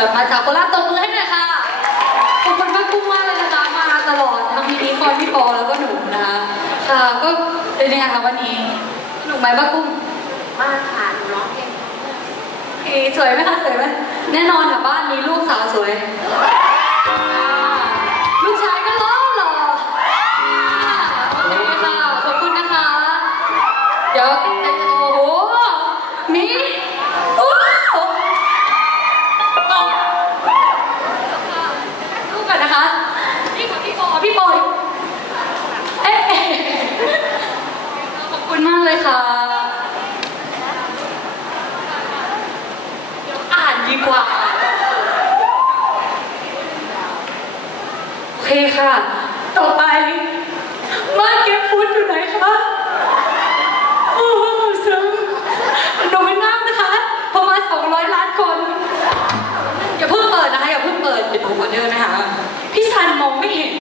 แบบมาจากโคราชตบมือให้หน่อยค่ะ ขอบคุณมากกุ้งมากเลยนะคะมาตลอดทั้งมินิคอนพี่ปอแล้วก็หนูนะคะค่ะก็เป็นยังไงคะวันนี้สนุกไหมป้ากุ้งมากค่ะหนูร้องเพลงเอ๊ะสวยไหมคะสวยไหมแน่นอนค่ะบ้านนี้ลูกสาวสวย ลูกชายก็หล่อหล่อโอเคค่ะขอบคุณนะคะ เดี๋ยว นนะคะนี่ค่ะพี่ปอพี่ปอยเอ๊ะขอบคุณมากเลยค่ะอ่านดีกว่าโอเคค่ะ ต่อไปมาเก็บฟุตอยู่ไหนคะโอ้โหซึ้งหนูไม่นั่งนะคะประมาณ200 ล้านคนอย่าเพิ่งเปิดนะคะอย่าเพิ่งเปิดเดี๋ยวผมขอเดินนะคะ ที่ซันมองไม่เห็น